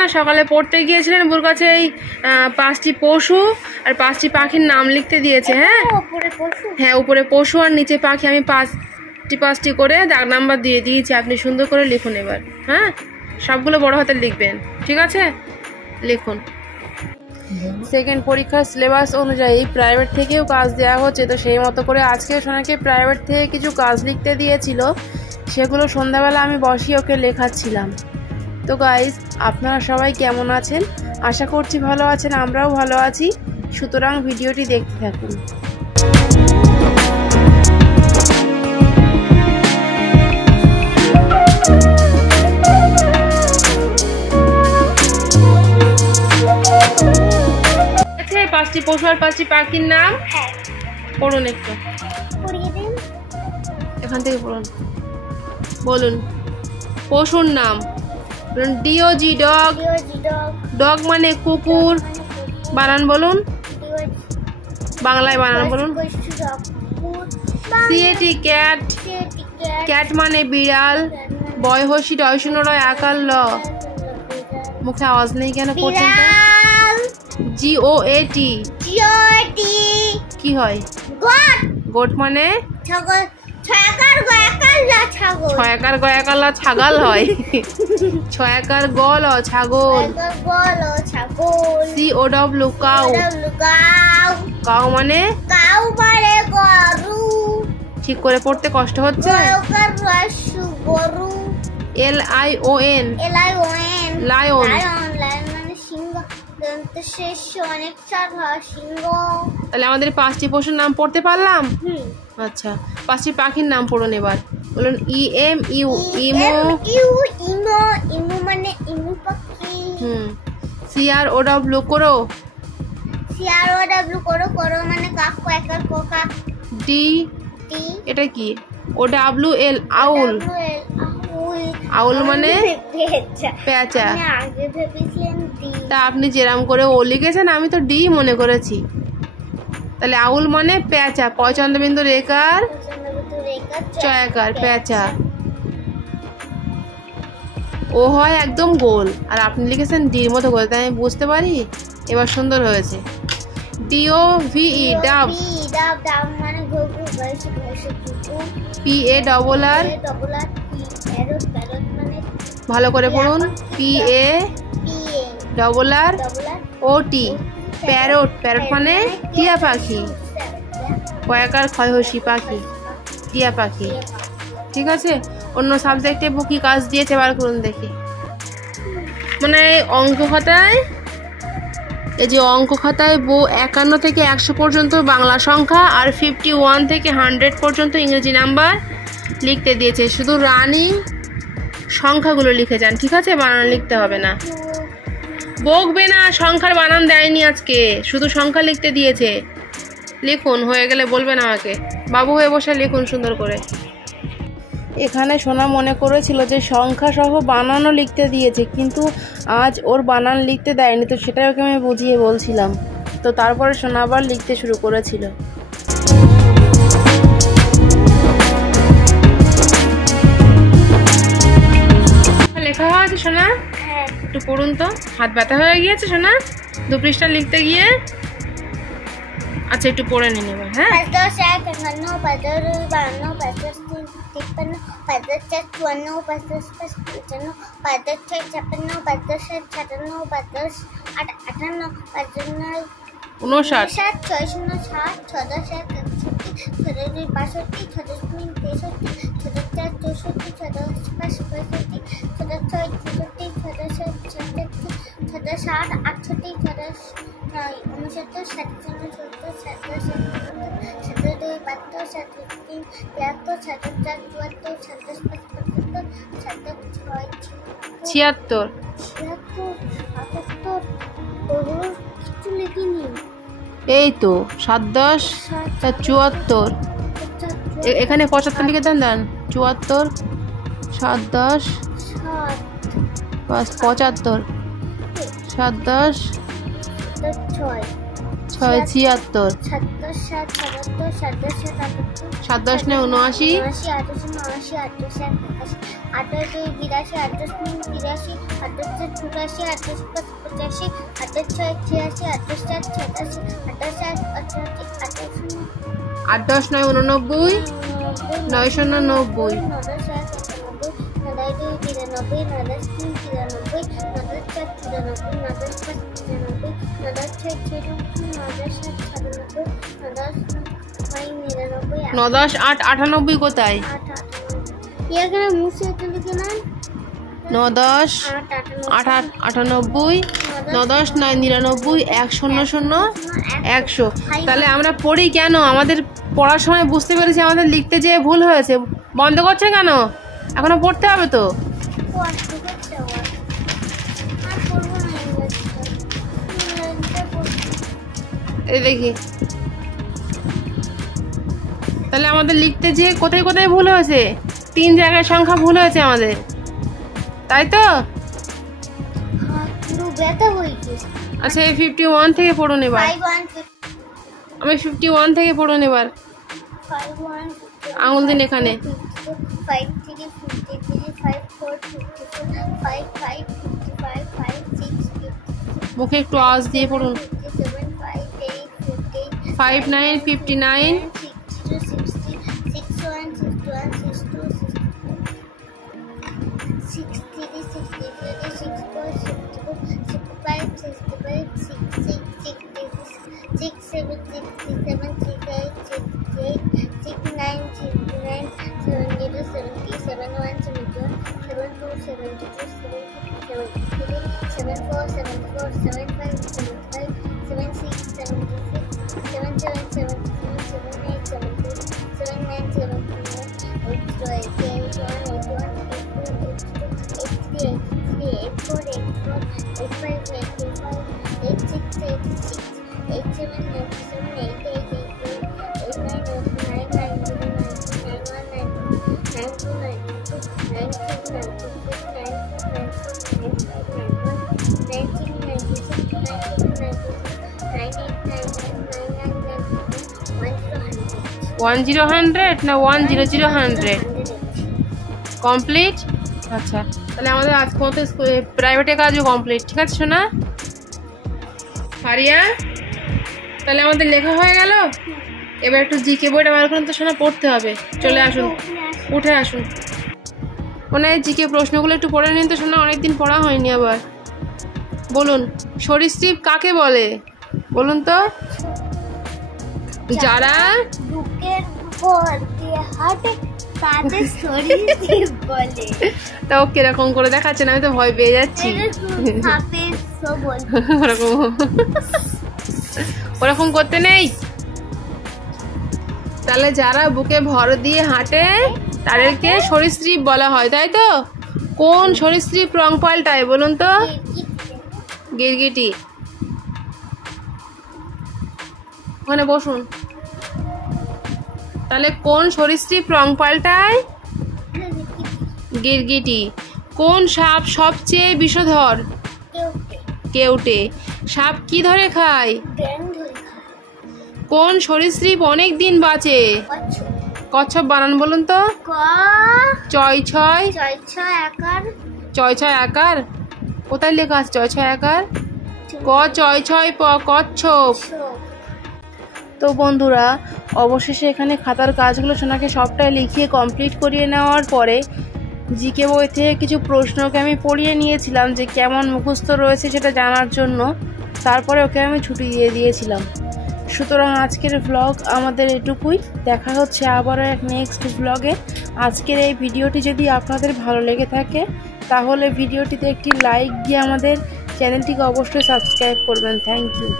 না সকালে পড়তে গিয়েছিলেন ওর কাছে এই 5টি পশু আর 5টি পাখির নাম লিখতে দিয়েছে। হ্যাঁ হ্যাঁ, উপরে পশু আর নিচে পাখি। আমি 5টি করে দাগ নাম্বার দিয়ে দিয়েছি, আপনি সুন্দর করে লিখুন এবার। হ্যাঁ, সবগুলো বড় হাতে লিখবেন, ঠিক আছে? লিখুন। সেকেন্ড পরীক্ষার সিলেবাস অনুযায়ী প্রাইভেট থেকেও কাজ দেওয়া হচ্ছে, তো সেই মতো করে আজকে সোনাকে প্রাইভেট থেকে কিছু কাজ লিখতে দিয়েছিল, সেগুলো সন্ধ্যাবেলা আমি বসিয়ে ওকে লেখাচ্ছিলাম। তো গাইজ, আপনারা সবাই কেমন আছেন? আশা করছি ভালো আছেন, আমরাও ভালো আছি। সুতরাং ভিডিওটি দেখতে থাকুন। পাঁচটি পশু আর 5টি পাখির নাম পড়ুন, একটু এখান থেকে পড়ুন। বলুন পশুর নাম। DOG dog. ডগ মানে কুকুর। বানান বলুন, বাংলায় বানান বলুন। CAT cat. ক্যাট মানে বিড়াল। বয় হসি ডয় শূন্য রয় আকার ল। মুখে আওয়াজ নেই কেন পড়ছেন? GOAT। কি হয়? গোট মানে ছয়াকার গয়াকালা ছাগল হয়। ছয়াকার গল ছাগল। COW cow. কাউ মানে ঠিক করে পড়তে কষ্ট হচ্ছে? LION lion. তাহলে আমাদের 5টি পশুর নাম পড়তে পারলাম। আচ্ছা, 5টি পাখির নাম পড়ুন এবার। বলুন EMU। ইমু মানে ইমু পাখি। CROW করো। করো মানে কাক। কোকা। D এটা কি? OWL আউল। আউল মানে পেঁচা। তা আপনি যেরাম করে ও লিখেছেন, আমি তো ডি মনে করেছি। তাহলে আউল মানে পেঁচা। পয়চন্দ্রবিন্দু রেখার চয়াকার পেঁচা। ও হয় একদম গোল, আর আপনি লিখেছেন ডির মতো করে, তাই আমি বুঝতে পারি। এবার সুন্দর হয়েছে। DOVE ডাব। PARR ভালো করে পড়ুন। PARROT parrot. প্যারট মানে টিয়া পাখি। কয়াকার ক্ষয়হসি পাখি, টিয়া পাখি। ঠিক আছে, অন্য সাবজেক্টে কি কাজ দিয়েছে বার করুন দেখি। মানে অঙ্ক খাতায়, এই যে অঙ্ক খাতায় 51 থেকে 100 পর্যন্ত বাংলা সংখ্যা আর 51 থেকে 100 পর্যন্ত ইংরেজি নাম্বার লিখতে দিয়েছে। শুধু রানিং সংখ্যাগুলো লিখে যান, ঠিক আছে? বানান লিখতে হবে না। বকবে না, সংখ্যার বানান দেয়নি আজকে, শুধু সংখ্যা লিখতে দিয়েছে। লিখুন, হয়ে গেলে বলবেন আমাকে। বাবু হয়ে বসে লিখুন সুন্দর করে। এখানে সোনা মনে করেছিল যে সংখ্যা সহ বানানও লিখতে দিয়েছে, কিন্তু আজ ওর বানান লিখতে দেয়নি, তো সেটাই ওকে আমি বুঝিয়ে বলছিলাম। তো তারপরে সোনা আবার লিখতে শুরু করেছিল। লেখা হয়েছে সোনা? একটু পড়ুন তো। হাত ব্যথা হয়ে গিয়েছে সোনা 2 পৃষ্ঠা লিখতে গিয়ে? আচ্ছা, একটু পড়ে নিন এবার। হ্যাঁ, 76। এই তো 7 10 74। এখানে 75 লিখে দেন। 74 7 10 75 7 10 6 ছয় 76, 7 10 9 79, 8 10 9 89, 990, 9 10 8 98 কোথায়? 9 10 8 98, 9 10 9 99, 100 0 100। তাহলে আমরা পড়ি কেন? আমাদের পড়ার সময় বুঝতে পেরেছি আমাদের লিখতে যেয়ে ভুল হয়েছে। বন্ধ করছে কেন? এখনো পড়তে হবে তো। এই দেখি, তাহলে আমাদের লিখতে যেয়ে কোথায় কোথায় ভুল হয়েছে? 3 জায়গায় সংখ্যা ভুল হয়েছে আমাদের, তাই তো? আচ্ছা, এই 51 থেকে পড়ুন এবার। আমি 51 থেকে পড়ুন এবার। আঙুল দিন এখানে। মুখে একটু আওয়াজ দিয়ে পড়ুন। 5 9 59, 10 100 না 100 100 কমপ্লিট। আচ্ছা, তাহলে আমাদের আজকে মতো প্রাইভেটের কাজও কমপ্লিট। ঠিক আছে শোনা? হারিয়া, তাহলে আমাদের লেখা হয়ে গেল। এবার একটু জিকে বইটা বার করুন তো শোনা, পড়তে হবে। চলে আসুন, উঠে আসুন। মনে হয় জিকে প্রশ্নগুলো একটু পড়ে নিন তো শোনা, অনেকদিন পড়া হয়নি। আবার বলুন, সরীসৃপ কাকে বলে? বলুন তো। যারা বুকের উপর দিয়ে হাঁটে তাদের সরীসৃপ বলে। তাও কিরকম করে দেখাচ্ছেন? আমি তো ভয় পেয়ে যাচ্ছি। ওরকম করতে নেই। তাহলে যারা বুকে ভর দিয়ে হাঁটে তাদেরকে সরীসৃপ বলা হয়, তাই তো? কোন সরীসৃপ রং পাল্টায় বলুন তো? গিরগিটি। ওখানে বসুন। তাহলে কোন সরীসৃপ রং পাল্টায়? গিরগিটি। কোন সাপ সবচেয়ে বিষধর? কেউটে। সাপ কি ধরে খায়? কোন সরীসৃপ অনেক দিন বাঁচে? কচ্ছপ। বানান বলুন তো। ছয় ছয় আকার। কোথায় লেখা আছে 6 6 আকার? ক 6 6 প কচ্ছপ। তো বন্ধুরা, অবশেষে এখানে খাতার কাজগুলো সোনাকে সবটাই লিখিয়ে কমপ্লিট করিয়ে নেওয়ার পরে জিকে বই থেকে কিছু প্রশ্নকে আমি পড়িয়ে নিয়েছিলাম যে কেমন মুখস্থ রয়েছে সেটা জানার জন্য। তারপরে ওকে আমি ছুটি দিয়ে দিয়েছিলাম। সুতরাং আজকের ব্লগ আমাদের এটুকুই। দেখা হচ্ছে আবারও এক নেক্সট ব্লগে। আজকের এই ভিডিওটি যদি আপনাদের ভালো লেগে থাকে তাহলে ভিডিওটিতে একটি লাইক দিয়ে আমাদের চ্যানেলটিকে অবশ্যই সাবস্ক্রাইব করবেন। Thank you.